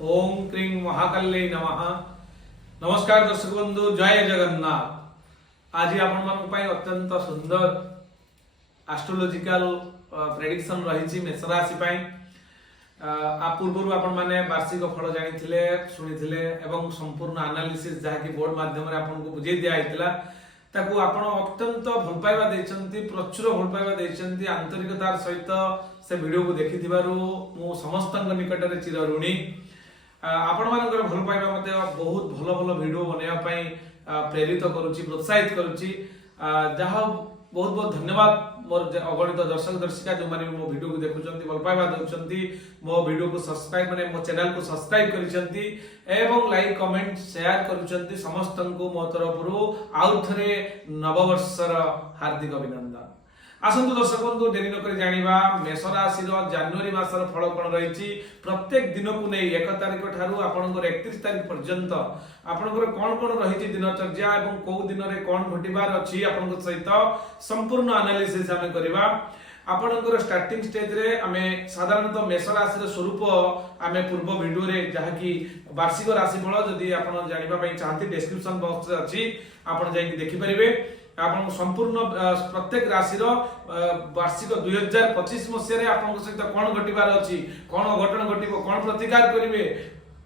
ओम क्रीं महाकाल्यै नमः। नमस्कार दर्शक बंधु, जय जगन्नाथ। आज आपण मान अत्यंत सुंदर एस्ट्रोलॉजिकल प्रेडिक्शन रही मेष राशि आ पूर्व आपण माने वार्षिक फल जानिथिले सुनिथिले एवं संपूर्ण एनालिसिस जहा कि बोर्ड माध्यम रे आपण को बुझे दिया आइतला ताकू आपण अत्यंत भल पाइबा दैछंती, प्रचुर भल पाइबा दैछंती। आंतरिकतार सहित से वीडियो को देखिथिबारु मु समस्तଙ୍କ निकटरे चिर ऋणी। आपण मानकर भल पाइबा मते बहुत भल भल वीडियो बनेया पई प्रेरित करूची, प्रोत्साहित करूची। जहा बहुत बहुत धन्यवाद मोर अगणित दर्शक दर्शिका जो माने मो वीडियो को देखुचंती, भल पाइबा दउचंती, मो वीडियो को सब्सक्राइब माने मो चैनल को सब्सक्राइब करिसंती एवं लाइक कमेंट शेयर करूचंती। समस्तଙ୍କୁ मो तरफरु आउ थरे नववर्षर हार्दिक अभिनंदन। आसंतु दर्शक बंधु, डेरी न करी जानिबा मेष राशि रो जनवरी मासर फल कोन रहिछि। प्रत्येक दिन को नै 1 तारिख ठारू आपनकर 31 तारिख पर्यंत आपनकर कोन कोन रहिछि दिनचर्या एवं को दिन रे कोन घटिबार अछि आपनकर सहित संपूर्ण एनालिसिस हमें करबा। आपनकर स्टार्टिंग स्टेज रे हमें साधारणतः मेष राशि रो स्वरूप हमें पूर्व वीडियो रे जहा कि वार्षिक राशिफल जदि आपन जानिबा पई चाहती डिस्क्रिप्शन बॉक्स रे अछि, आपन जाई देखि परिबे। आपण संपूर्ण प्रत्येक राशि रो वार्षिक 2025 मसिया रे आपन सहित कोन घटिबार अछि, कोन अघटन घटिबो, कोन प्रतिकार करिवे,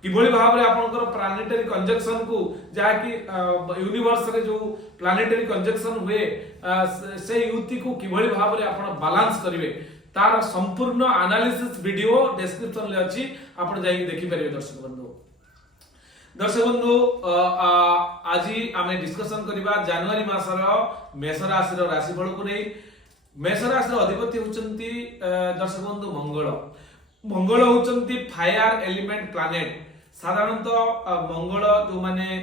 किभଳି भाबरे आपनकर प्लानेटरी कंजक्शन को जहा कि यूनिवर्स रे जो प्लानेटरी कंजक्शन हुए से युति को किभଳି भाबरे आपण बैलेंस करिवे तार संपूर्ण एनालिसिस वीडियो डिस्क्रिप्शन ले अछि, आपण जाई देखि परिबे। दर्शक बंधु आज आमे डिस्कशन करिबा जनवरी मासर मेष राशि रो राशिफल को नै। मेष राशि रो अधिपति होचंती दर्शक बंधु मंगल। मंगल होचंती फायर एलिमेंट प्लैनेट। साधारणतः मंगल जो माने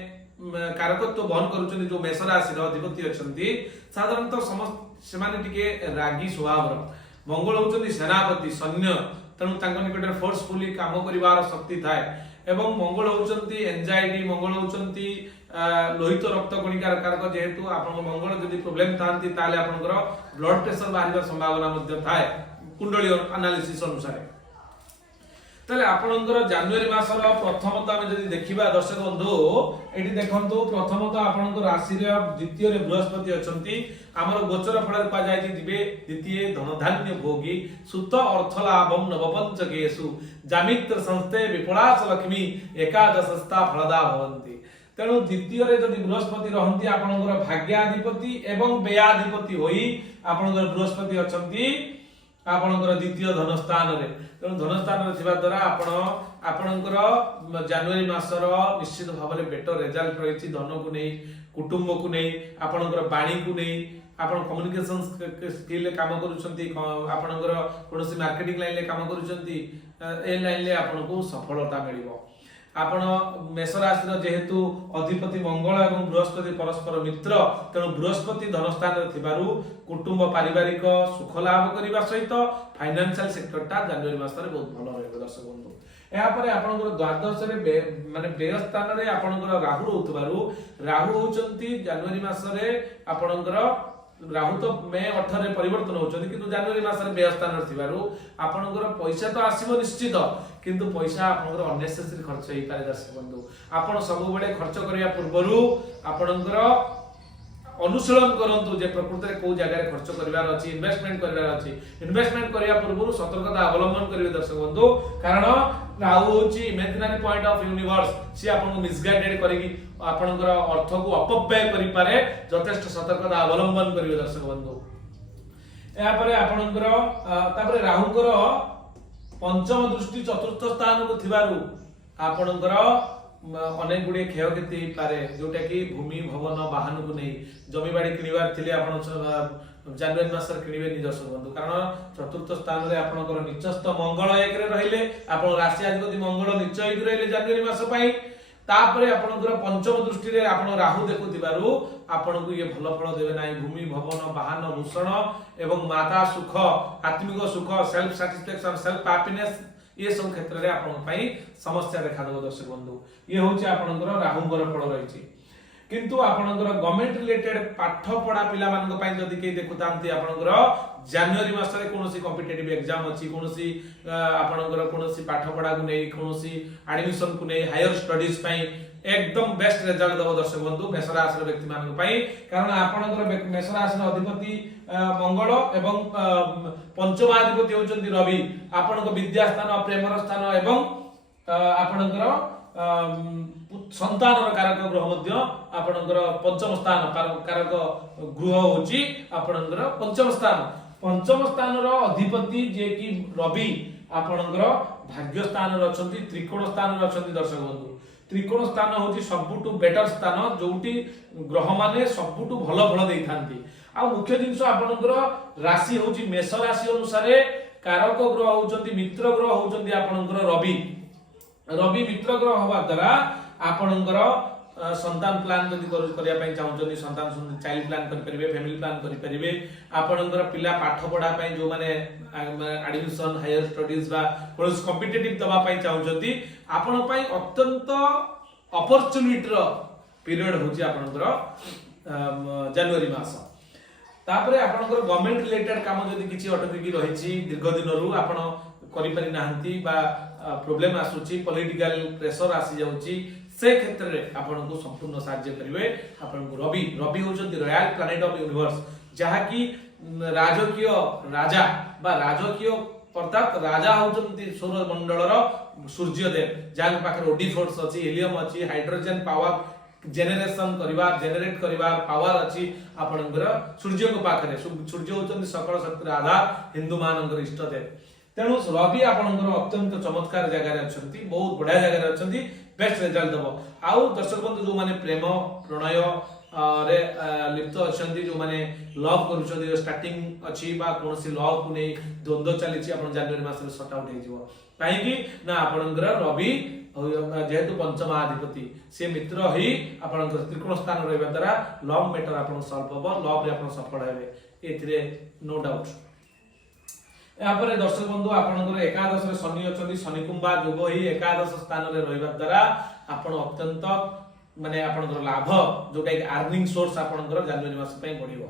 कारकत्व बहन करूचंती जो मेष राशि रो अधिपति अछंती, साधारणतः समस्त से माने टिके रागी स्वभाव रो। मंगल होचंती सेनापति, सैन्य, तनु तांको निकट फोर्सफुली काम करिवार शक्ति थाए एवं मंगल होचंती एंजाइटी, मंगल होचंती लोहित रक्त कणिकार कारक। जेहेतु आपन मंगल जदि प्रॉब्लम थांती ताले आपनकर ब्लड प्रेशर बाहरिबा संभावना मध्ये थाए कुंडली एनालिसिस अनुसार। ताले आपनकर जनवरी मासर प्रथमतः हम जदि देखिबा दर्शक बंधु, एठी देखंतु प्रथमतः आपनकर राशि रे द्वितीय रे बृहस्पति अछंती। हमर गोचर फल पा जाय दिबे द्वितीय धन धान्य भोगी सुत अर्थ लाभम नवपंचकेषु जामित्र संस्थे विपलास लक्ष्मी एकादशस्था फलदा भवन्ति। तेणु द्वितीय रे जदि बृहस्पति रहंती आपनकर भाग्याधिपति एवं व्ययाधिपति होई आपनकर बृहस्पति अछंती आपनकर द्वितीय धन स्थान रे। तेणु धन स्थान रे थिबा द्वारा आपनकर जनवरी मासर निश्चित भाबरे बेटर रिजल्ट रहिछि। धन को नै, कुटुंब को नै, आपनकर बाणी को नै, आपण कम्युनिकेशन स्किल ले काम करूछंती, आपनकर कोनोसी मार्केटिंग लाइन ले काम करूछंती, ए लाइन ले आपनको सफलता मिलिबो। आपण मेष राशि रो जेहेतु अधिपति मंगल एवं बृहस्पति परस्पर मित्र, तेणु बृहस्पति धन स्थान रे थिबारु कुटुंब पारिवारिक सुख लाभ करिबा सहित फाइनेंशियल सेक्टर ता जनवरी मास रे बहुत भलो रहबो। दर्शक बंधु, या परे आपनकर द्वादश रे माने व्यय स्थान रे आपनकर राहु रहउतबारु, राहु होचंती जनवरी मास रे आपनकर राहु तो मे 18 रे परिवर्तन होचंती, किंतु जनवरी मास रे व्यय स्थान रे थिबारु आपनकर पैसा तो आसीबो निश्चित, किंतु पैसा आपनकर अननेसेसरी खर्च होई पारे। दर्शक बंधु, आपण सब बेले खर्च करिया पूर्वरु आपनकर अनुशीलन करंतु जे प्रकृति रे को जगह रे खर्च करिवार अछि, इन्वेस्टमेंट करिवार अछि। इन्वेस्टमेंट करिया पूर्वरु सतर्कता अवलंबन करिवे दर्शक बंधु, कारण राहु होची इमेजिनरी पॉइंट ऑफ यूनिवर्स। सी आपन मिसगाइडेड करिकी आपनकर अर्थ को अपव्यय करि पारे, यथेष्ट सतर्कता अवलंबन करिवे दर्शक बंधु। या परे आपनकर तापरे राहुकर पंचम दृष्टि चतुर्थ स्थान को थिबारु आपनकर अनेक गुडी क्षय क्षति पारे, जोटा कि भूमि भवन वाहन को नै जमी बाड़ी किनिबार थिले आपन जनवरी मास रे किनिबे नि दर्शक बंधु। कारण चतुर्थ स्थान रे आपनकर निचस्थ मंगल एक रे रहिले, आपन राशि अधिपति मंगल निच एक रहिले जनवरी मास पई। तापरे आपनकर पंचम दृष्टि रे आपन राहु देखुतिबारु आपन को ये भलो फल देबे नाही। भूमि भवन वाहन भूषण एवं माता सुख, आत्मिक सुख, सेल्फ सैटिस्फैक्शन, सेल्फ हैप्पीनेस, ये सब क्षेत्र रे आपन पई समस्या देखा देबो दर्शक बंधु। ये होची आपनकर राहुंगर फल रहिछि। किंतु आपनकर गवर्नमेंट रिलेटेड पाठ पढा पिला मानक पई जदि के देखुतांती आपनकर जनवरी मासरे कोनोसी कॉम्पिटिटिव एग्जाम अछि कोनोसी आपनकर कोनोसी पाठ पढ़ा को नै कोनोसी एडमिशन को नै हायर स्टडीज पई एकदम बेस्ट रिजल्ट दबो दर्शक बंधु मेष राशि व्यक्ति मान पई कारण आपनकर मेष राशि अधिपति मंगल एवं पंचम अधिपति होचंती रवि आपनकर विद्या स्थान प्रेम स्थान एवं आपनकर संतान कारक ग्रह मध्य आपनकर पंचम स्थान कारक गृह होची आपनकर पंचम स्थान रो अधिपति जे कि रवि आपनकर भाग्य स्थान रो अछंती त्रिकोण स्थान रो अछंती दर्शक बंधु त्रिकोण स्थान होची सबुटु बेटर स्थान जोटी ग्रह माने सबुटु भलो फल देई थांती आ मुख्य जिंस आपनकर राशि होची मेष राशि अनुसार कारक ग्रह होचंती मित्र ग्रह होचंती आपनकर रवि मित्र ग्रह होबा द्वारा आपनकर संतान प्लान जदि करिया पई चाहउछनी संतान चाइल्ड प्लान करि परिबे फैमिली प्लान करि परिबे आपनकर पिला पाठ पढ़ा पई जो माने एडमिशन हायर स्टडीज बा कोर्स कॉम्पिटिटिव दबा पई चाहउछती आपन पई अत्यंत अपॉर्चुनिटी रो पीरियड होची आपनकर जनवरी मास तापरे आपनकर गवर्नमेंट रिलेटेड काम जदि किछि अटकी रहिछि दीर्घ दिन रु आपन करि परि नाहंती बा प्रॉब्लम आसुची पॉलिटिकल प्रेशर आसी जाउची से क्षेत्र रे आपन को संपूर्ण साहाय्य करिवे आपन को रवि होचंती रॉयल प्लैनेट ऑफ यूनिवर्स जहा की राजकीय राजा बा राजकीय अर्थात राजा होचंती सौर मंडल रो सूर्य देव जान पाखर ओडी फोर्स अछि हेलियम अछि हाइड्रोजन पावर जेनरेट करिवा पावर अछि आपनकर सूर्य को पाखरे सूर्य होचंती सकल शक्तिर आधार हिंदू मानकर इष्ट देव तेणु रवि आपनकर अत्यंत चमत्कार जगह रे अछंती बहुत बढ़िया जगह रे अछंती बेस्ट रिजल्ट दबो आउ दर्शक बंधु जो माने प्रेम प्रणय रे लिप्त अछंती जो माने लव करूछंती स्टार्टिंग अछि बा कोनसी लव को नै द्वंद्व चलीछि आपन जनवरी मास रे सॉर्ट आउट हे जिवो काहे कि ना आपनकर रवि जेहेतु पंचम अधिपति से मित्र ही आपनकर त्रिकोण स्थान रहबा द्वारा लव मैटर आपन सॉल्व होबो लव रे आपन सफल हेबे एथिरे नो डाउट यहाँ पर दर्शक बंधु आपनकर एकादश रे शनि अछंती शनि कुंभा जोग ही एकादश स्थान रे रहबा द्वारा आपन अत्यंत माने आपनकर लाभ जोटा कि अर्निंग सोर्स आपनकर जनवरी मास पई बढ़िबो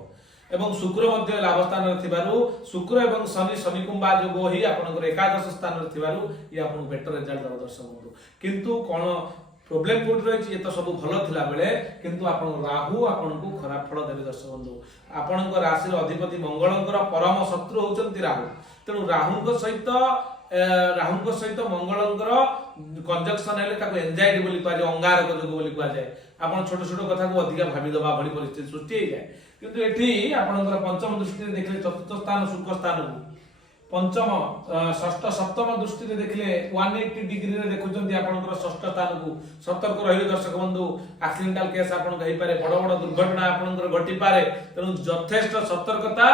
एवं शुक्र मध्य लाभ स्थान रे थिबारु शुक्र एवं शनि कुंभा जोग ही आपनकर एकादश स्थान रे थिबारु ये आपन बेटर रिजल्ट दब दर्शक बंधु किंतु कोन प्रॉब्लम कोड रही ये तो सब भलो थिला बेले किंतु आपन राहु आपन को खराब फल देबे दर्शक बंधु आपन को राशि रो अधिपति मंगलंकर परम शत्रु होचंती राहु तेणु राहु को सहित मंगलंकर कंजक्शन हेले ताको एंजाइटी बोली पाजे अंगार को जोग बोली पाजे आपन छोट छोट कथा को अधिक भाबी दबा भली परिस्थिति सृष्टि हे जाय किंतु एठी आपनकर पंचम दृष्टि रे देखले चतुर्थ स्थान सुख स्थान को पंचम षष्ठ सप्तम दृष्टि रे देखले 180 डिग्री रे देखुचंती आपनकर षष्ठ स्थान को सतर्क रहिबे दर्शक बंधु एक्सीडेंटल केस आपन गहि पारे बड़ बड़ दुर्घटना आपनकर घटी पारे तेनु यथेष्ट सतर्कता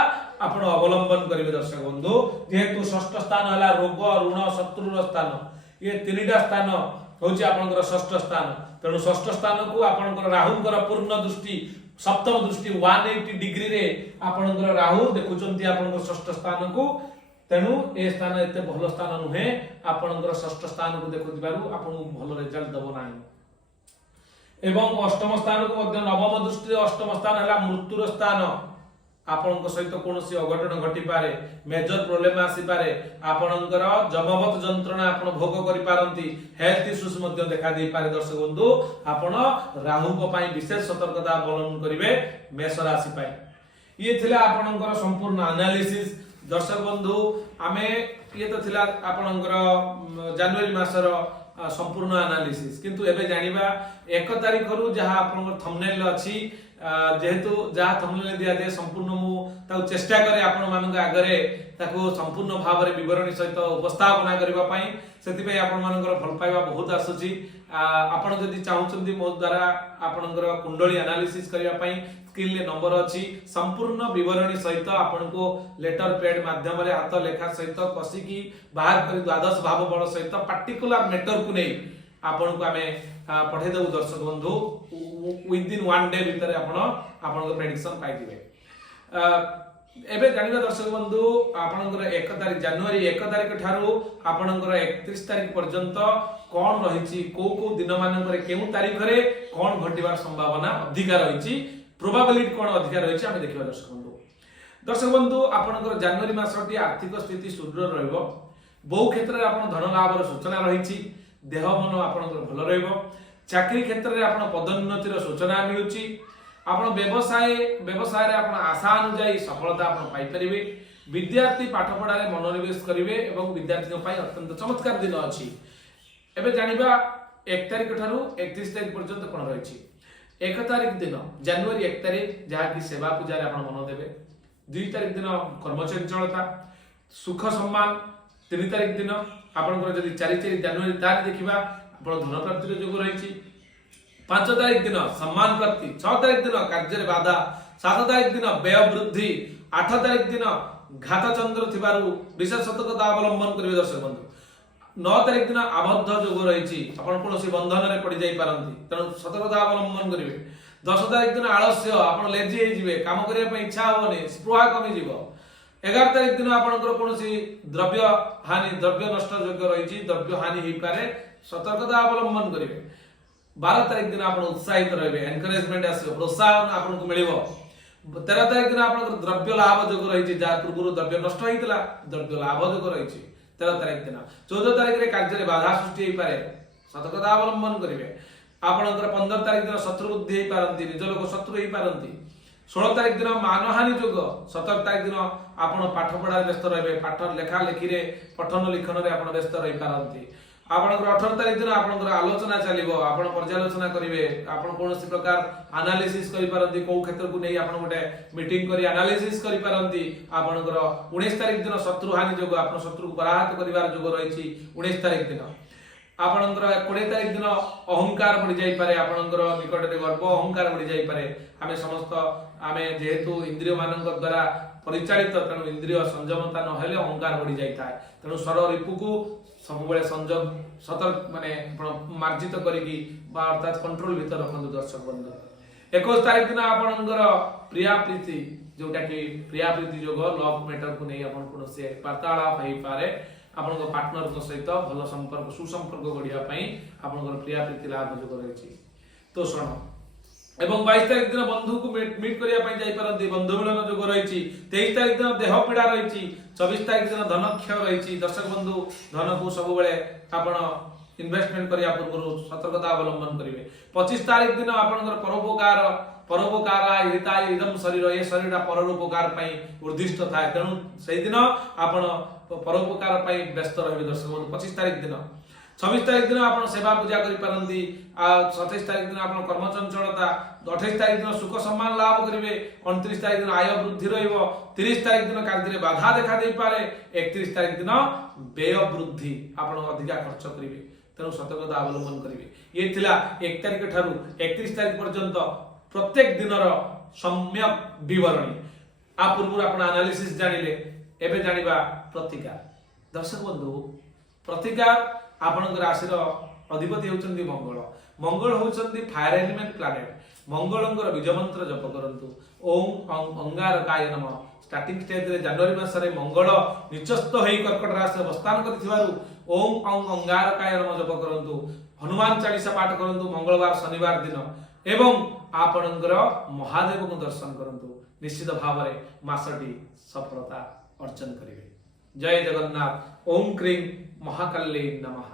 आपण अवलंबन करिवे दर्शक बंधु जेहेतु षष्ठ स्थान हला रोग ऋण शत्रु स्थान ये तीनटा स्थान होची आपनकर षष्ठ स्थान तेनु षष्ठ स्थान को आपनकर राहुंकर पूर्ण दृष्टि सप्तम दृष्टि 180 डिग्री रे आपनकर राहु देखुचंती आपनकर षष्ठ स्थान को तेणु ए स्थान एते भलो स्थान नुहे आपनकर षष्ठ स्थान को देखु दिबारु आपन भलो रिजल्ट दबो नाही एवं अष्टम स्थान को मध्य नवम दृष्टि अष्टम स्थान हला मृत्युर स्थान आपनक सहित कोनोसी अघटन घटी पारे मेजर प्रॉब्लम आसी पारे आपनकर जमवत जंत्रणा आपन भोग करि पारंती हेल्थ इश्यूज मध्य देखा दे पारे दर्शक बंधु आपन राहु को पई विशेष सतर्कता अवलंबन करिवे मेष राशि पई ये थिला आपनकर संपूर्ण एनालिसिस दर्शक बंधु आमे ये तो थिला आपनकर जनवरी मासर संपूर्ण एनालिसिस किंतु एबे जानिबा 1 तारिख रु जहा आपनकर थंबनेल अछि जेहेतु जहा थंबनेल दिया दे संपूर्ण मु ताको चेष्टा करे आपण मानक आगरे ताको संपूर्ण भाव रे विवरणी सहित उपस्थापना करबा पई सेति पई आपण मानकर भल पाइबा बहुत आसुची आपण जदी चाहुचंदी मो द्वारा आपनकर कुंडली एनालिसिस करबा पई स्क्रीन ले नंबर अछि संपूर्ण विवरणी सहित आपण को लेटर पैड माध्यम रे हाथ लेखा सहित कसी की बाहर करी द्वादश भाव बळ सहित पर्टिकुलर मैटर को नै आपण को हमें पठे देउ दर्शक बंधु विद इन 1 डे भीतर आपण को प्रेडिक्शन पाइ दिबे एबे जानिबा दर्शक बंधु आपनकर 1 तारिख जनवरी 1 तारिख ठारू आपनकर 31 तारिख पर्यंत कोन रहिछि को दिन मानकर केउ तारिख रे कोन घटिबार संभावना अधिक रहिछि प्रोबेबिलिटी कोन अधिक रहिछि हम देखिबा दर्शक बंधु दर्शक बंधु आपनकर जनवरी मासटी आर्थिक स्थिति सुदृढ़ रहइबो बहु क्षेत्र में आपन धन लाभर सूचना रही देह मन आपनकर भल रहइबो चाकरी क्षेत्र में आपन पदोन्नतिर सूचना मिलुची आपन व्यवसाय रे आपन आशा अनुसार सफलता आपन पाई परिबे विद्यार्थी पाठ पढ़ा रे मनोनिवेश करिवे एवं विद्यार्थियों पई अत्यंत चमत्कार दिन अछि एबे जानिबा 1 तारिख ठारू 31 तारिख पर्यंत कोन रहिछि 1 तारिख दिन जनवरी 1 तारिख जहा कि सेवा पूजा रे आपन मन देबे 2 तारिख दिन कर्मचंचलता सुख सम्मान 3 तारिख दिन आपनकर जदि 4 जनवरी तारिख देखिबा आपन धन प्राप्ति रो जोग रहिछि 5 तारिख दिन सम्मान प्राप्ति 6 तारिख दिन कार्य रे बाधा 7 तारिख दिन व्यय वृद्धि 8 तारिख दिन घात चंद्र थिबारु विशेष सतर्कता अवलंबन करिवे दर्शक बंधु 9 तारिख दिन आबद्ध जोग रहिछि आपण कोनोसी बंधन रे पड़ी जाई पारंती तनु सतर्कता अवलंबन करिवे 10 तारिख दिन आलस्य आपण लेजी हे जिवे काम करिया पे इच्छा होबनी स्पृहा कमी जीवो 11 तारिख दिन आपनकर कोनोसी द्रव्य हानि द्रव्य नष्ट जोग रहिछि द्रव्य हानि हेई पारे सतर्कता अवलंबन करिवे 12 तारिख दिन आपण उत्साहित रहबे एनकरेजमेंट आसे प्रोत्साहन आपन को मिलिबो 13 तारिख दिन आपन द्रव्य लाभ जोग रहिछि जा पूर्व द्रव्य नष्ट होइतला द्रव्य लाभ जोग रहिछि 13 तारिख दिन 14 तारिख रे कार्य रे बाधा सृष्टि हेई पारे सतर्कता अवलंबन करिवे आपनकर 15 तारिख दिन शत्रु बुद्धि हेई पारंती निज लोक शत्रु हेई पारंती 16 तारिख दिन मानहानि जोग 17 तारिख दिन आपण पाठ पढ़ा व्यस्त रहबे पाठ लेखा लेखि रे पठन लिखन रे आपण व्यस्त रहि पारंती आपनकर 18 तारिख दिन आपनकर आलोचना चलिबो आपण पर्यालोचना करिवे आपण कोनोसी प्रकार एनालिसिस करि पारंती को क्षेत्र को नै आपण गोटे मीटिंग करी एनालिसिस करि पारंती आपनकर 19 तारिख दिन शत्रु हानि जोग आपण शत्रु को पराहत करिवार जोग रहिछि 19 तारिख दिन आपनकर 20 तारिख दिन अहंकार बढ़ी जाई पारे आपनकर निकट रे गर्व अहंकार बढ़ी जाई पारे आमे समस्त आमे जेहेतु इंद्रिय मानक द्वारा परिचालित तेणु इंद्रिय संयमता न हेले अहंकार बढ़ी जाई थाए तेणु स्वर रिपु को सब बेले संयम सतर्क माने मार्जित करिकी बा अर्थात कंट्रोल भीतर रखंतु दर्शक बंधु 21 तारिख दिन आपनकर प्रिया प्रीति जोटा कि प्रिया प्रीति जोग लव मैटर को नै आपन कोनो से वार्तालाप हेई पारे आपनकर पार्टनर को सहित भल संपर्क सुसंपर्क गढिया पई आपनकर प्रिया प्रीति लाभ जोग रहिछि तो सुनो एवं 22 तारिख दिन बंधु को मीट करिया पई जाई परंती बंधु मिलन जोग रहिछि 23 तारिख दिन देह पीड़ा रहिछि 24 तारिख दिन धन क्षय रहिछि दर्शक बंधु धन को सब बेले आपण इन्वेस्टमेंट करिया पूर्व सतर्कता अवलंबन करिवे 25 तारिख दिन आपनकर परोपकार हिताय इदम शरीर ए शरीरटा परोपकार पई उद्दिष्ट थाए तेणु सेहि दिन आपण परोपकार पई व्यस्त रहबे दर्शक बंधु 25 तारिख दिन 26 तारिख दिन आपण सेवा पूजा करि पारंती 27 तारिख दिन आपण कर्मचंचलता 28 तारिख दिन सुख सम्मान लाभ करिवे 29 तारिख दिन आय वृद्धि रहइबो 30 तारिख दिन कार्य रे बाधा देखा देई पारे 31 तारिख दिन व्यय वृद्धि आपण अधिका खर्च करिवे तेणु सतर्कता अवलंबन करिवे ये थिला 1 तारिख ठारू 31 तारिख पर्यंत प्रत्येक दिनर सम्यक विवरणी आ पूर्व आपण एनालिसिस जानिले एबे जानिबा प्रतिकार दर्शक बंधु प्रतिकार आपनकर राशि अधिपति होचंदी मंगल मंगल होचंदी फायर एलिमेंट प्लैनेट मंगलंकर बीज मंत्र जप करंतु ओम अंगारकाय नमः स्टार्टिंग स्टेज रे जनवरी मास रे मंगल निचस्थ होई कर्कट राशि अवस्थान करथिबारु ओम अंगारकाय नमः जप करंतु हनुमान चालीसा पाठ करंतु मंगलवार शनिवार दिन एवं आपनकर महादेव को दर्शन करंतु निश्चित भाव रे मासटी सफलता अर्जन करिवे जय जगन्नाथ ओम क्रीं महाकाल्ये नमः।